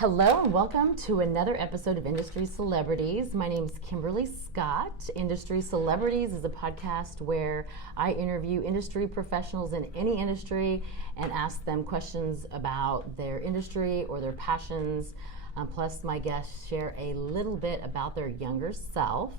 Hello and welcome to another episode of Industry Celebrities. My name is Kimberly Scott. Industry Celebrities is a podcast where I interview industry professionals in any industry and ask them questions about their industry or their passions. Plus, my guests share a little bit about their younger self.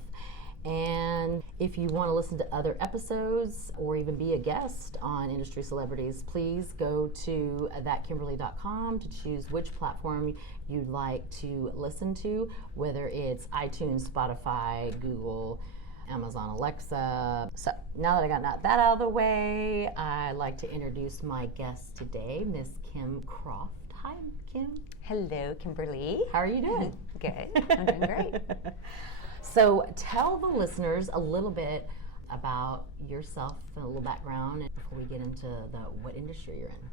And if you want to listen to other episodes or even be a guest on Industry Celebrities, please go to thatkimberly.com to choose which platform you'd like to listen to, whether it's iTunes, Spotify, Google, Amazon Alexa. So now that I got that out of the way, I'd like to introduce my guest today, Miss Kim Croft. Hi, Kim. Hello, Kimberly. How are you doing? Good. I'm doing great. So tell the listeners a little bit about yourself and a little background before we get into what industry you're in.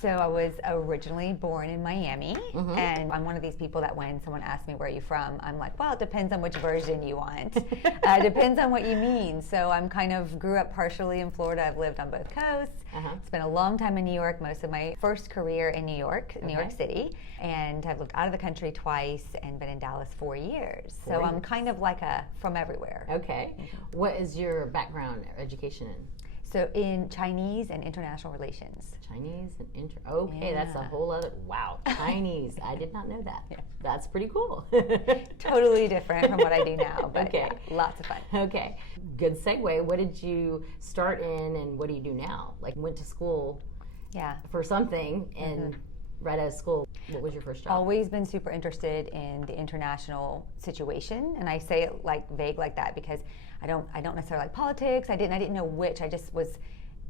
So I was originally born in Miami, and I'm one of these people that when someone asks me where you're from, I'm like, well, it depends on which version you want. Depends on what you mean. So I'm grew up partially in Florida. I've lived on both coasts. Spent a long time in New York, most of my first career in New York City. And I've lived out of the country twice and been in Dallas 4 years. So I'm kind of like from everywhere. Okay. What is your background or education in? So in Chinese and international relations. Chinese and that's a whole other, wow, Chinese. I did not know that. Yeah. That's pretty cool. Totally different from what I do now, but okay. Yeah, lots of fun. Okay, good segue. What did you start in and what do you do now? Like went to school for something and right out of school, what was your first job? Always been super interested in the international situation, and I say it like vague like that because I don't necessarily like politics. I didn't know which. I just was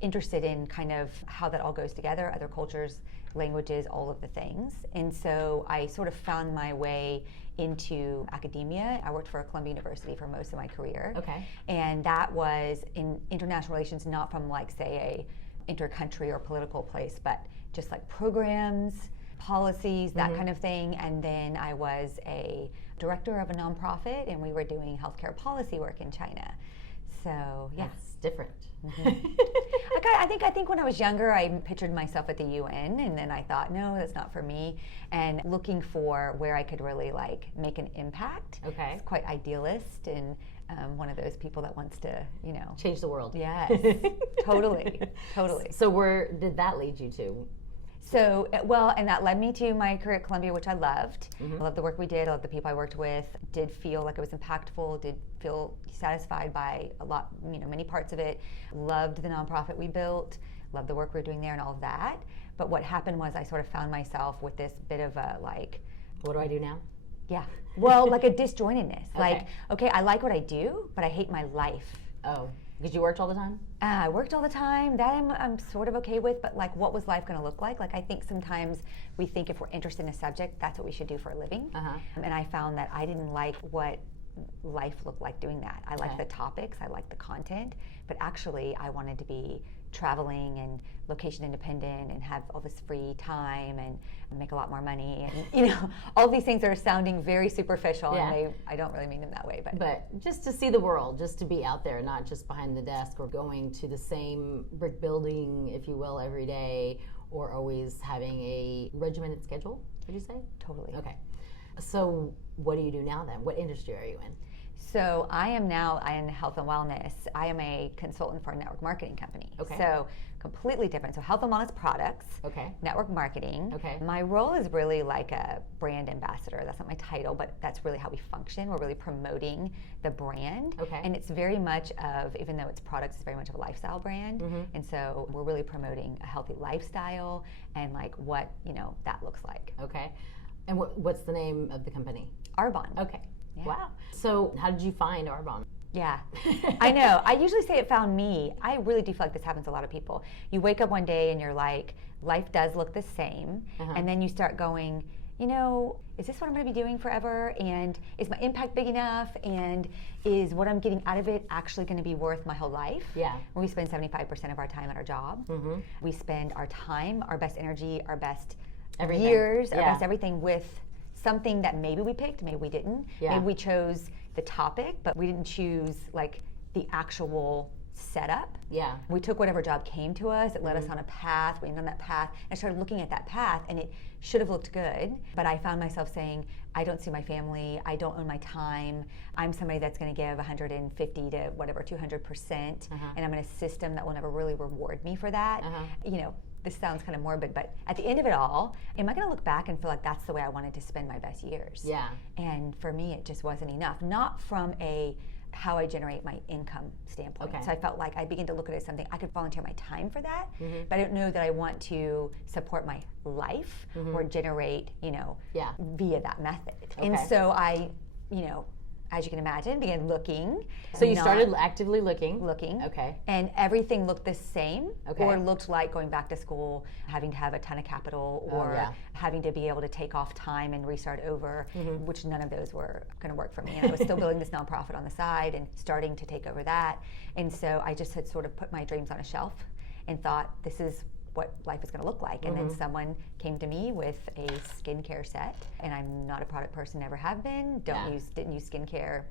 interested in kind of how that all goes together, other cultures, languages, all of the things. And so I sort of found my way into academia. I worked for Columbia University for most of my career. Okay. And that was in international relations, not from like say a intercountry or political place, but just like programs, policies, that kind of thing. And then I was a director of a nonprofit, and we were doing healthcare policy work in China. So yeah, it's different. I think when I was younger, I pictured myself at the UN, and then I thought, no, that's not for me. And looking for where I could really like make an impact. Okay, it's quite idealist and one of those people that wants to, change the world. Yes, totally. So where did that lead you to? So, and that led me to my career at Columbia, which I loved. I loved the work we did. I loved the people I worked with. Did feel like it was impactful. Did feel satisfied by a lot, many parts of it. Loved the nonprofit we built. Loved the work we were doing there and all of that. But what happened was I sort of found myself with this bit of a like, what do I do now? Yeah. Well, like a disjointedness. Okay. Like, okay, I like what I do, but I hate my life. Oh. Because you worked all the time? I worked all the time. That I'm sort of okay with, but like what was life going to look like? Like I think sometimes we think if we're interested in a subject, that's what we should do for a living. And I found that I didn't like what life looked like doing that. I liked the topics, I liked the content, but actually I wanted to be traveling and location independent and have all this free time and make a lot more money and all these things are sounding very superficial and I don't really mean them that way, but just to see the world, just to be out there, not just behind the desk or going to the same brick building, if you will, every day, or always having a regimented schedule, would you say? Totally. Okay. So what do you do now then? What industry are you in? So I am now in health and wellness. I am a consultant for a network marketing company. Okay. So completely different. So health and wellness products. Okay. Network marketing. Okay. My role is really like a brand ambassador. That's not my title, but that's really how we function. We're really promoting the brand. Okay. And it's very much of, even though it's products, it's very much of a lifestyle brand. And so we're really promoting a healthy lifestyle and like what, that looks like. Okay. And what's the name of the company? Arbonne. Okay. Yeah. Wow. So how did you find Arbonne? Yeah, I know. I usually say it found me. I really do feel like this happens to a lot of people. You wake up one day and you're like, life does look the same. And then you start going, is this what I'm going to be doing forever? And is my impact big enough? And is what I'm getting out of it actually going to be worth my whole life? Yeah. We spend 75% of our time at our job. We spend our time, our best energy, our best years, our best everything with something that maybe we picked, maybe we didn't. Maybe we chose the topic, but we didn't choose like the actual setup. Yeah. We took whatever job came to us. It led us on a path. We went on that path. I started looking at that path, and it should have looked good. But I found myself saying, I don't see my family. I don't own my time. I'm somebody that's going to give 150 to whatever, 200%. And I'm in a system that will never really reward me for that. You know, this sounds kind of morbid, but at the end of it all, am I going to look back and feel like that's the way I wanted to spend my best years? Yeah. And for me, it just wasn't enough. Not from a how I generate my income standpoint. Okay. So I felt like I began to look at it as something I could volunteer my time for that, but I don't know that I want to support my life or generate, you know, via that method. Okay. And so I, you know, as you can imagine, began looking. So you started actively looking. Okay. And everything looked the same, Okay. or looked like going back to school, having to have a ton of capital, or having to be able to take off time and restart over, which none of those were going to work for me. And I was still building this nonprofit on the side and starting to take over that. And so I just had sort of put my dreams on a shelf and thought, this is what life is going to look like. And then someone came to me with a skincare set, and I'm not a product person, never have been. Didn't use skincare.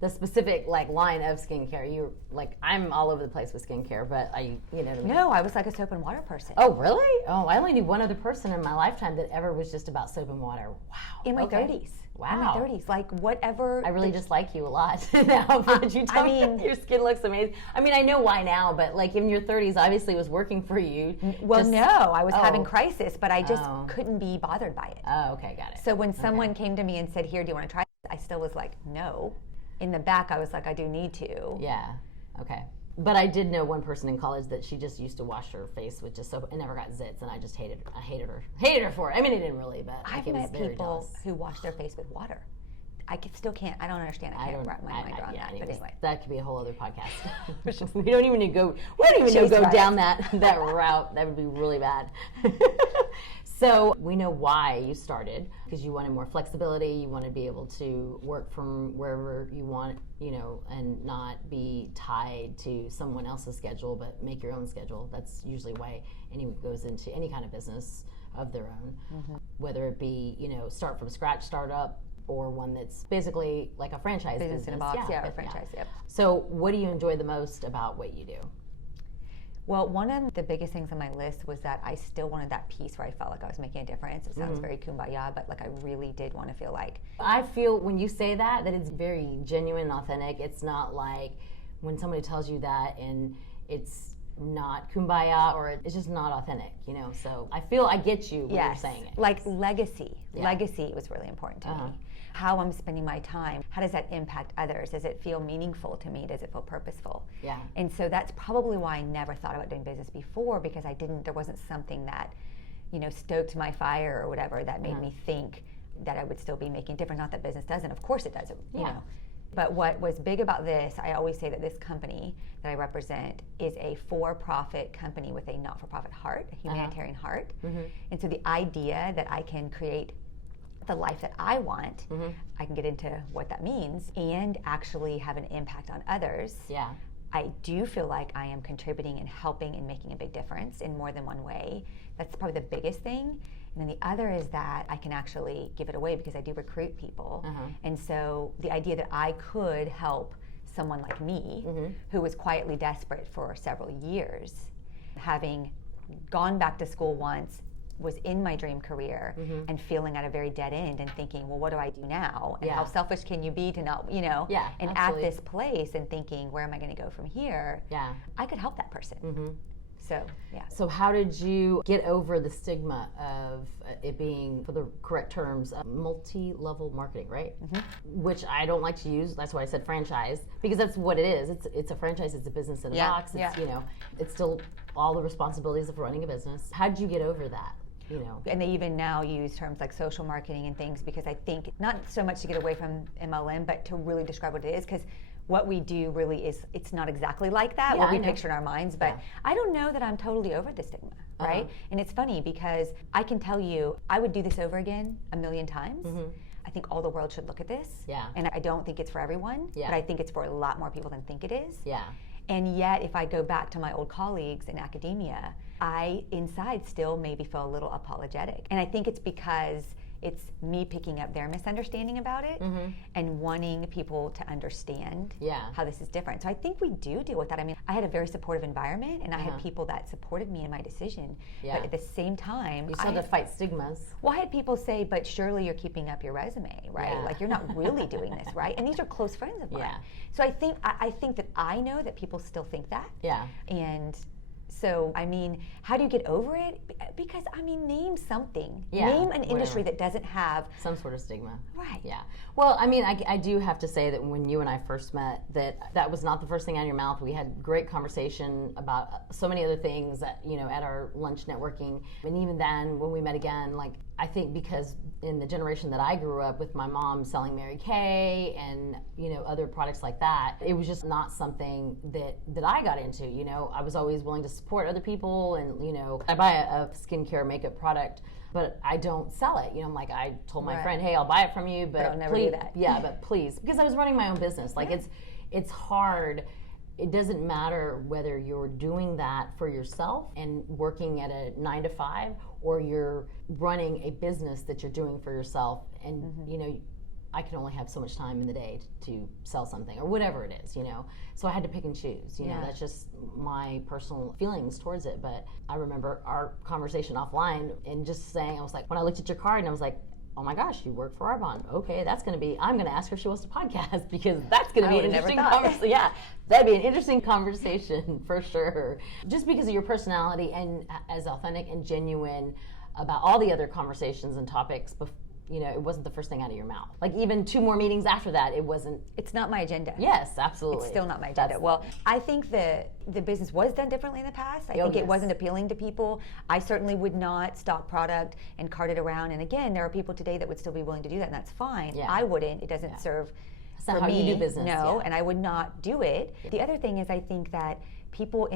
The specific like line of skincare, you like, I'm all over the place with skincare, but you know what I mean? No, I was like a soap and water person. Oh, really? Oh, I only knew one other person in my lifetime that ever was just about soap and water. Wow. In my 30s. Wow. In my 30s. Like, whatever. I really just like you a lot now. But you tell me your skin looks amazing. I mean, I know why now, but like in your 30s, obviously it was working for you. Well, no, I was having crisis, but I just couldn't be bothered by it. Oh, okay, got it. So when someone came to me and said, here, do you want to try this? I still was like, no. In the back, I was like, I do need to. Yeah, okay. But I did know one person in college that she just used to wash her face with just soap and never got zits, and I just hated her for it. I mean, I didn't really, but I've met people who wash their face with water. Still can't. I don't understand. I can't wrap my mind around that. Anyways, but anyway, that could be a whole other podcast. We don't even need to go. We don't even go down that route. That would be really bad. So we know why you started, because you wanted more flexibility. You want to be able to work from wherever you want, you know, and not be tied to someone else's schedule, but make your own schedule. That's usually why anyone goes into any kind of business of their own, whether it be, you know, start from scratch startup, or one that's basically like a franchise business in a box, or franchise. Yep. So what do you enjoy the most about what you do? Well, one of the biggest things on my list was that I still wanted that piece where I felt like I was making a difference. It sounds very kumbaya, but like I really did want to feel like. I feel when you say that it's very genuine and authentic. It's not like when somebody tells you that and it's not kumbaya, or it's just not authentic, you know. So I feel I get you when you're saying it. Like legacy. Legacy was really important to me. How I'm spending my time, how does that impact others? Does it feel meaningful to me? Does it feel purposeful? Yeah. And so that's probably why I never thought about doing business before, because there wasn't something that, you know, stoked my fire or whatever that made me think that I would still be making a difference. Not that business doesn't, of course it does, you know. But what was big about this, I always say that this company that I represent is a for-profit company with a not-for-profit heart, a humanitarian heart. And so the idea that I can create the life that I want, I can get into what that means, and actually have an impact on others. Yeah. I do feel like I am contributing and helping and making a big difference in more than one way. That's probably the biggest thing. And then the other is that I can actually give it away, because I do recruit people. And so the idea that I could help someone like me, who was quietly desperate for several years, having gone back to school once, was in my dream career, and feeling at a very dead end and thinking, well, what do I do now? And how selfish can you be to not, you know? Yeah, and absolutely. at this place and thinking, where am I going to go from here? Yeah. I could help that person. So, yeah. So how did you get over the stigma of it being, for the correct terms, multi-level marketing, right? Which I don't like to use. That's why I said franchise, because that's what it is. It's a franchise. It's a business in a box. It's, you know, it's still all the responsibilities of running a business. How did you get over that? You know. And they even now use terms like social marketing and things, because I think not so much to get away from MLM, but to really describe what it is, because what we do really is, it's not exactly like that, what we picture in our minds, but I don't know that I'm totally over the stigma, right? And it's funny, because I can tell you, I would do this over again 1,000,000 times. I think all the world should look at this. And I don't think it's for everyone, but I think it's for a lot more people than think it is. And yet, if I go back to my old colleagues in academia, I inside still maybe feel a little apologetic. And I think it's because it's me picking up their misunderstanding about it and wanting people to understand how this is different. So I think we do deal with that. I mean, I had a very supportive environment, and I had people that supported me in my decision. But at the same time, you still had to fight stigmas. Well, I had people say, but surely you're keeping up your resume, right? Like, you're not really doing this, right? And these are close friends of mine. So I think that I know that people still think that. And so, I mean, how do you get over it? Because, I mean, name something. Name an industry that doesn't have some sort of stigma. Right. Yeah. Well, I mean, I do have to say that when you and I first met, that was not the first thing out of your mouth. We had great conversation about so many other things that, at our lunch networking. And even then, when we met again, like, I think because in the generation that I grew up with, my mom selling Mary Kay and, other products like that, it was just not something that I got into. I was always willing to support other people, and, I buy a skincare makeup product, but I don't sell it. Like, I told my friend, hey, I'll buy it from you, but I'll never please, do that. Yeah, but please, because I was running my own business. Like, it's hard. It doesn't matter whether you're doing that for yourself and working at a 9 to 5, or you're running a business that you're doing for yourself. And, I can only have so much time in the day to sell something or whatever it is, So I had to pick and choose, that's just my personal feelings towards it. But I remember our conversation offline and just saying, I was like, when I looked at your card and I was like, oh my gosh, you work for Arbonne. Okay, I'm going to ask her if she wants to podcast, because that's going to be an interesting conversation. Yeah, that'd be an interesting conversation for sure. Just because of your personality and as authentic and genuine about all the other conversations and topics, it wasn't the first thing out of your mouth. Like, even 2 more meetings after that, it wasn't. It's not my agenda. Yes, absolutely. It's still not my agenda. Well, I think the business was done differently in the past. I think it wasn't appealing to people. I certainly would not stock product and cart it around. And again, there are people today that would still be willing to do that, and that's fine. I wouldn't. It doesn't serve That's not how you do business. No, and I would not do it. The other thing is, I think that people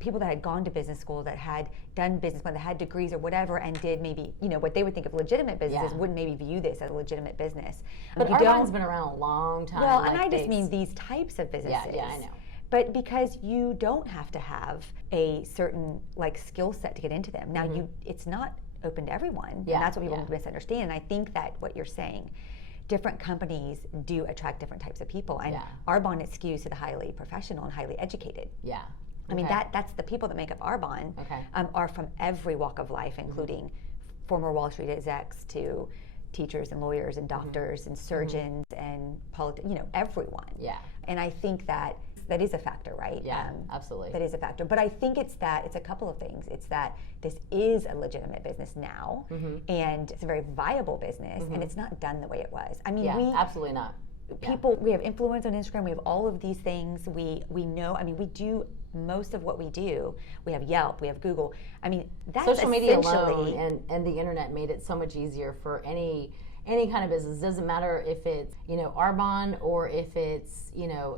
people that had gone to business school, that had done business, that had degrees or whatever, and did maybe, what they would think of legitimate businesses, wouldn't maybe view this as a legitimate business. But Arbonne's been around a long time. Well, and I just mean these types of businesses. Yeah, I know. But because you don't have to have a certain skill set to get into them. Now, it's not open to everyone, and that's what people misunderstand. And I think that what you're saying, different companies do attract different types of people, and Arbonne skews to the highly professional and highly educated. Yeah. I mean, that's the people that make up Arbonne are from every walk of life, including former Wall Street execs to teachers and lawyers and doctors and surgeons and everyone. Yeah. And I think that is a factor, right? Yeah, absolutely. That is a factor. But I think it's a couple of things. It's that this is a legitimate business now, and it's a very viable business, and it's not done the way it was. I mean, absolutely not. We have influence on Instagram, we have all of these things, we know, I mean, we do most of what we do. We have Yelp, we have Google. I mean, that's social media alone and the internet made it so much easier for any kind of business. It doesn't matter if it's, Arbonne, or if it's,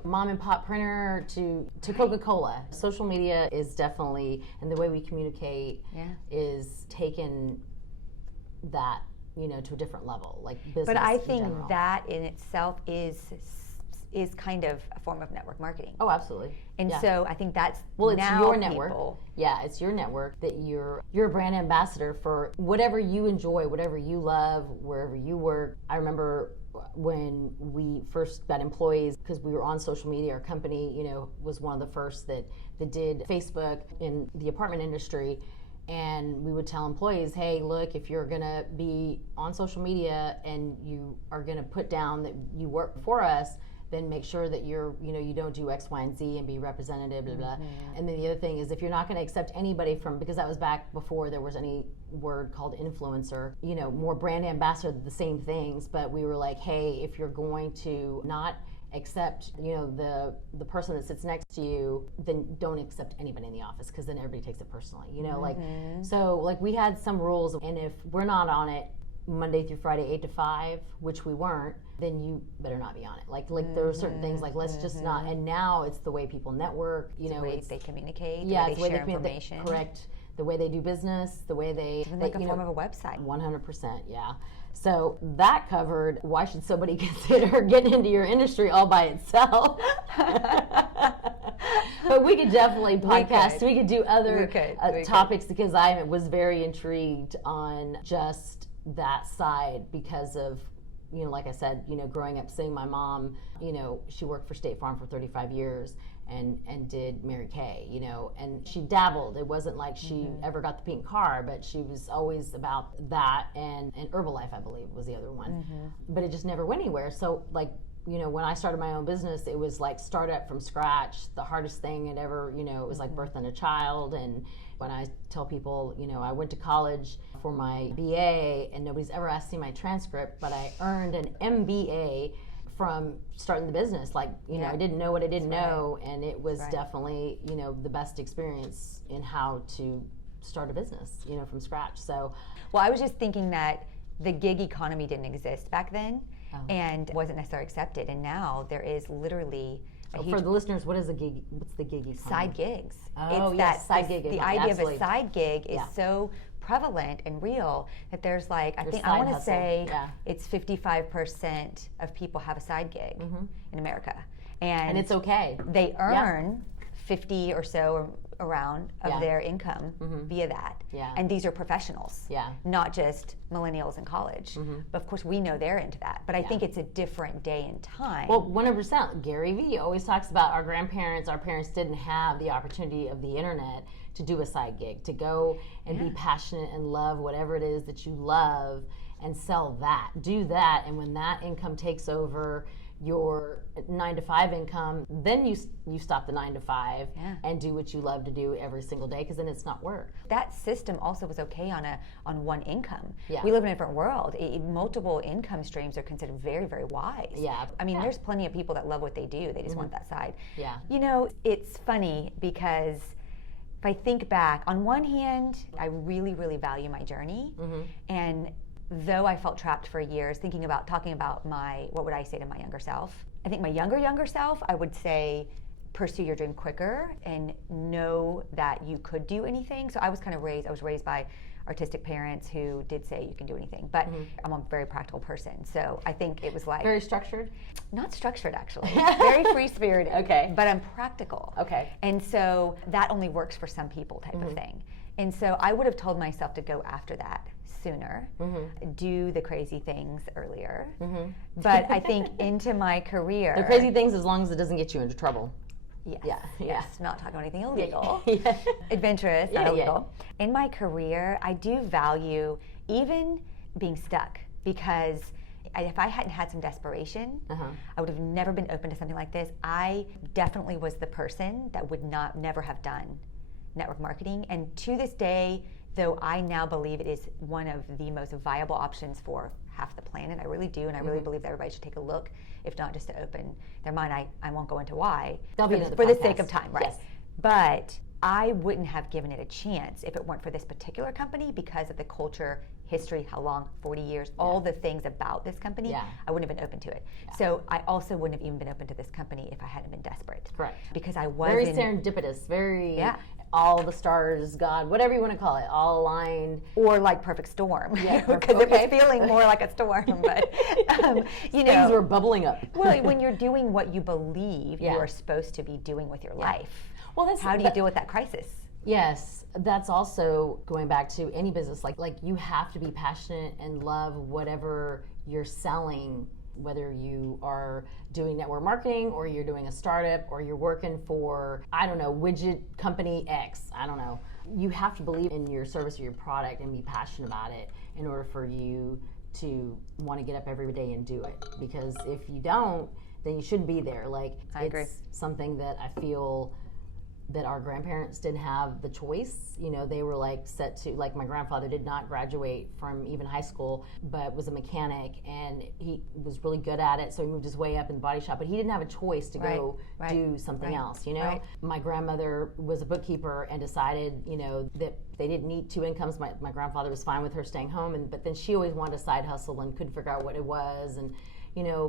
mom and pop printer to Coca-Cola. Social media is definitely, and the way we communicate is taken that, to a different level, like business. But I think that in itself is kind of a form of network marketing. Oh, absolutely. And so I think that's it's now your network. Yeah, it's your network that you're a brand ambassador for whatever you enjoy, whatever you love, wherever you work. I remember when we first got employees, because we were on social media, our company, was one of the first that did Facebook in the apartment industry. And we would tell employees, hey, look, if you're going to be on social media and you are going to put down that you work for us, then make sure that you don't do X, Y, and Z and be representative, blah, blah. And then the other thing is, if you're not going to accept anybody because that was back before there was any word called influencer, more brand ambassador, the same things. But we were like, hey, if you're going to not accept the person that sits next to you, then don't accept anybody in the office, because then everybody takes it personally, so we had some rules, and if we're not on it Monday through Friday 8 to 5, which we weren't, then you better not be on it. Like there are certain things, like let's just not. And now it's the way people network, the way they communicate, the way they share information. Correct. The way they do business, the way they like a form of a website. 100%, yeah. So that covered why should somebody consider getting into your industry all by itself. But we could definitely podcast. We could do other topics, because I was very intrigued on just that side because of, like I said, growing up seeing my mom, she worked for State Farm for 35 years and did Mary Kay, and she dabbled. It wasn't like she ever got the pink car, but she was always about that, and Herbalife, I believe, was the other one. But it just never went anywhere. So when I started my own business, it was like start up from scratch, the hardest thing it ever, it was like birthing a child. And when I tell people, I went to college for my BA and nobody's ever asked me my transcript, but I earned an MBA from starting the business. I didn't know what I didn't know, and it was definitely, the best experience in how to start a business, from scratch. So, well, I was just thinking that the gig economy didn't exist back then. And wasn't necessarily accepted, and now there is literally for the listeners, what's the gig economy? Side gigs. Oh, yes, side gig. The idea of a side gig is so prevalent and real that there's I want to say it's 55% of people have a side gig in America, and it's okay. They earn 50 or so around of their income via that. And these are professionals, not just millennials in college. But of course we know they're into that. But I think it's a different day and time. Well, 100%. Gary Vee always talks about our parents didn't have the opportunity of the internet to do a side gig, to go and be passionate and love whatever it is that you love and sell that. Do that, and when that income takes over your 9-to-5 income, then you stop the 9-to-5 and do what you love to do every single day, because then it's not work. That system also was okay on one income. We live in a different world. Multiple income streams are considered very, very wise. I mean, there's plenty of people that love what they do. They just want that side. It's funny because if I think back, on one hand, I really, really value my journey, and though I felt trapped for years talking about what would I say to my younger self? I think my younger self, I would say, pursue your dream quicker and know that you could do anything. So I was raised by artistic parents who did say you can do anything, but I'm a very practical person. So I think it was very structured? Not structured, actually. Very free-spirited. Okay. But I'm practical. Okay. And so that only works for some people type of thing. And so I would have told myself to go after that sooner, do the crazy things earlier. But I think into my career... The crazy things as long as it doesn't get you into trouble. Yes. Not talking about anything illegal. Adventurous, not illegal. In my career, I do value even being stuck, because if I hadn't had some desperation, I would have never been open to something like this. I definitely was the person that would never have done network marketing. And to this day, though I now believe it is one of the most viable options for half the planet, I really do, and I really believe that everybody should take a look, if not just to open their mind. I won't go into why, for the sake of time, right? Yes. But I wouldn't have given it a chance if it weren't for this particular company, because of the culture, history, how long, 40 years, all the things about this company, I wouldn't have been open to it. So I also wouldn't have even been open to this company if I hadn't been desperate. Correct. Because I was very serendipitous, very all the stars, God, whatever you want to call it, all aligned. Or like perfect storm, because it was feeling more like a storm. But things were bubbling up. Well, when you're doing what you believe you are supposed to be doing with your life, well, how do you deal with that crisis? Yes, that's also going back to any business. Like you have to be passionate and love whatever you're selling, whether you are doing network marketing or you're doing a startup or you're working for, I don't know, widget company X, I don't know. You have to believe in your service or your product and be passionate about it in order for you to want to get up every day and do it. Because if you don't, then you shouldn't be there. I agree. It's something that I feel that our grandparents didn't have the choice. They were set to, my grandfather did not graduate from even high school, but was a mechanic, and he was really good at it, so he moved his way up in the body shop, but he didn't have a choice to go do something else, My grandmother was a bookkeeper and decided, that they didn't need two incomes. My grandfather was fine with her staying home, but then she always wanted a side hustle and couldn't figure out what it was, and,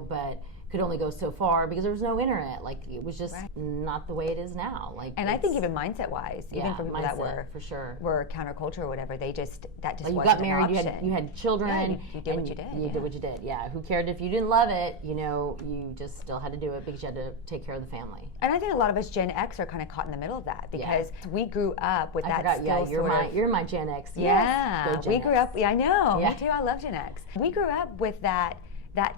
but could only go so far because there was no internet. Like, it was just not the way it is now. Like, and I think even mindset-wise, even for people that for sure were counterculture or whatever, that just like wasn't you got married, an option. you had children. Yeah, you did what you did. You did what you did. Yeah. Who cared if you didn't love it? You know, you just still had to do it because you had to take care of the family. And I think a lot of us Gen X are kind of caught in the middle of that because we grew up with that still you're my Gen X. Yeah, yes. Gen we grew up. Yeah, I know. Yeah. Me too. I love Gen X. We grew up with that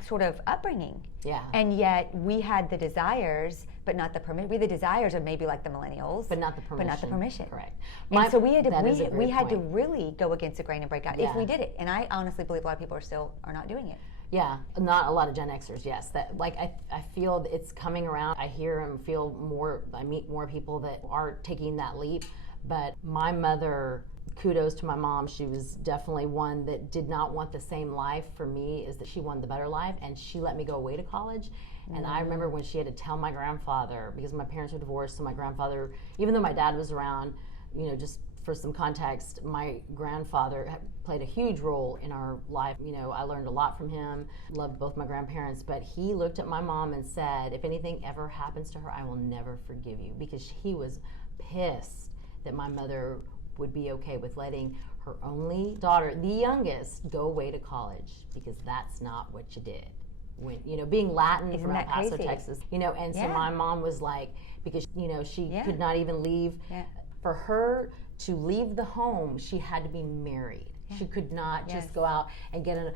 sort of upbringing. Yeah. And yet we had the desires, but not the permission. We had the desires of maybe like the millennials, but not the permission. Correct. And so we had to point. really go against the grain and break out if we did it. And I honestly believe a lot of people are not doing it. Yeah, not a lot of Gen Xers. Yes, that like I feel it's coming around. I hear and feel more. I meet more people that are taking that leap. But my mother, kudos to my mom. She was definitely one that did not want the same life for me as that she wanted the better life, and she let me go away to college. And I remember when she had to tell my grandfather, because my parents were divorced, so my grandfather, even though my dad was around, you know, just for some context, my grandfather played a huge role in our life. You know, I learned a lot from him, loved both my grandparents, but he looked at my mom and said, if anything ever happens to her, I will never forgive you, because he was pissed that my mother would be okay with letting her only daughter, the youngest, go away to college, because that's not what you did. When, you know, being Latin from El Paso, Texas, you know, and so my mom was like, because, you know, she could not even leave. For her to leave the home, she had to be married. She could not just go out and get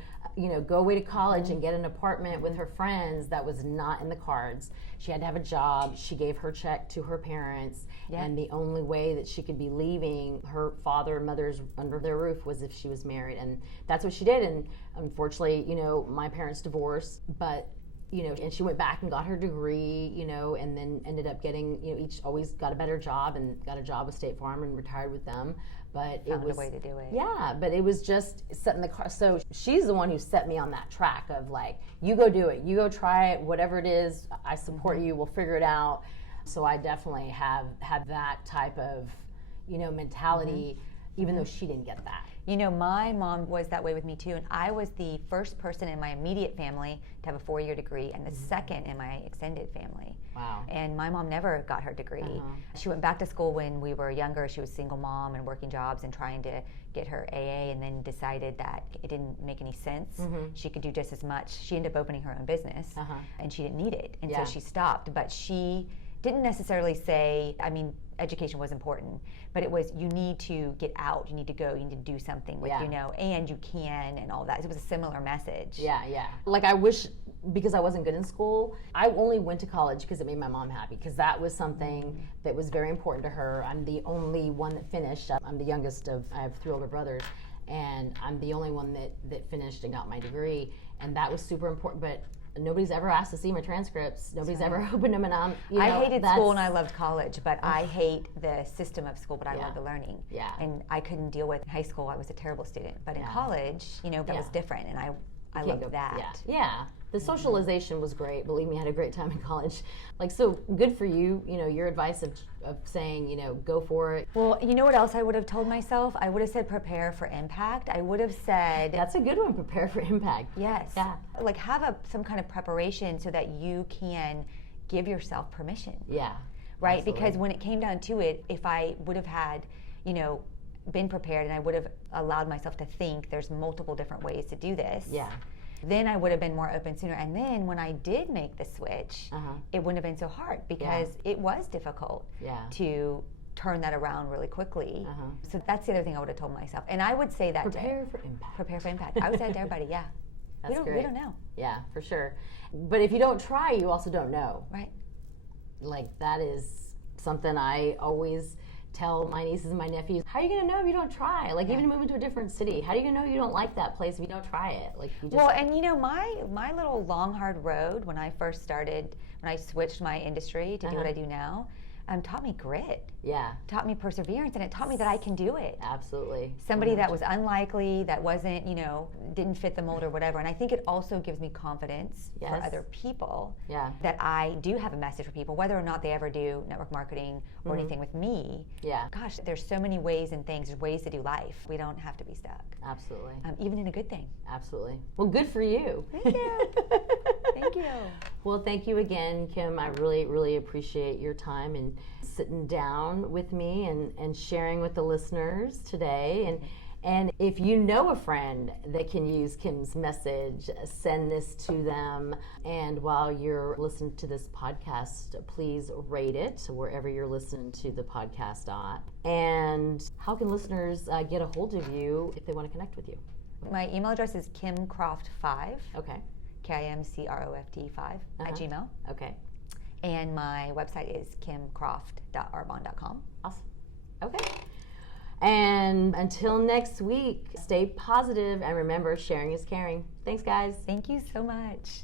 go away to college and get an apartment with her friends. That was not in the cards. She had to have a job. She gave her check to her parents, and the only way that she could be leaving her father and mother's under their roof was if she was married, and that's what she did. And unfortunately, you know, my parents divorced, but you know, and she went back and got her degree, you know, and then ended up getting, you know, each always got a better job and got a job with State Farm and retired with them. But it was a way to do it. Yeah, but it was just setting the car. So she's the one who set me on that track of like, you go do it, you go try it, whatever it is. I support you. We'll figure it out. So I definitely have that type of, you know, mentality, even though she didn't get that. You know, my mom was that way with me too, and I was the first person in my immediate family to have a 4-year degree and the second in my extended family. Wow. And my mom never got her degree. She went back to school when we were younger. She was a single mom and working jobs and trying to get her AA, and then decided that it didn't make any sense. She could do just as much. She ended up opening her own business, and she didn't need it, and so she stopped. But she didn't necessarily say, I mean, education was important, but it was, you need to get out, you need to go, you need to do something with, you know, and you can, and all that. It was a similar message. Yeah. Like, I wish, because I wasn't good in school, I only went to college because it made my mom happy, because that was something that was very important to her. I'm the only one that finished. I'm the youngest I have 3 older brothers, and I'm the only one that finished and got my degree, and that was super important. But nobody's ever asked to see my transcripts. Nobody's ever opened them, and I hated school and I loved college, but I hate the system of school, but I love the learning. Yeah. And I couldn't deal with high school. I was a terrible student, but in college, you know, that was different, and I loved that. Yeah. The socialization was great. Believe me, I had a great time in college. Like, so good for you, you know, your advice of saying, you know, go for it. Well, you know what else I would have told myself? I would have said prepare for impact. I would have said... That's a good one, prepare for impact. Yes. Yeah. Like, have some kind of preparation so that you can give yourself permission. Yeah. Right? Absolutely. Because when it came down to it, if I would have had, you know, been prepared and I would have allowed myself to think there's multiple different ways to do this, then I would have been more open sooner. And then when I did make the switch, it wouldn't have been so hard, because it was difficult to turn that around really quickly. So that's the other thing I would have told myself. And I would say that prepare for impact. Prepare for impact. I would say that to everybody, That's great. We don't know. Yeah, for sure. But if you don't try, you also don't know. Right. Like, that is something I always tell my nieces and my nephews. How are you going to know if you don't try? Like, even moving to a different city, how are you going to know you don't like that place if you don't try it? Like, you just... Well, and you know, my little long, hard road when I first started, when I switched my industry to do what I do now, taught me grit. Yeah. Taught me perseverance, and it taught me that I can do it. Absolutely. Somebody that was unlikely, that wasn't, you know, didn't fit the mold or whatever. And I think it also gives me confidence for other people that I do have a message for people, whether or not they ever do network marketing or anything with me. Yeah. Gosh, there's so many ways and things. There's ways to do life. We don't have to be stuck. Absolutely. Even in a good thing. Absolutely. Well, good for you. Thank you. Thank you. Well, thank you again, Kim. I really, really appreciate your time and sitting down with me and sharing with the listeners today. And if you know a friend that can use Kim's message, send this to them. And while you're listening to this podcast, please rate it wherever you're listening to the podcast on. And how can listeners get a hold of you if they want to connect with you? My email address is kimcroft5. Okay. KIMCROFT5 at Gmail. Okay. And my website is kimcroft.arbonne.com. Awesome. Okay. And until next week, stay positive and remember, sharing is caring. Thanks, guys. Thank you so much.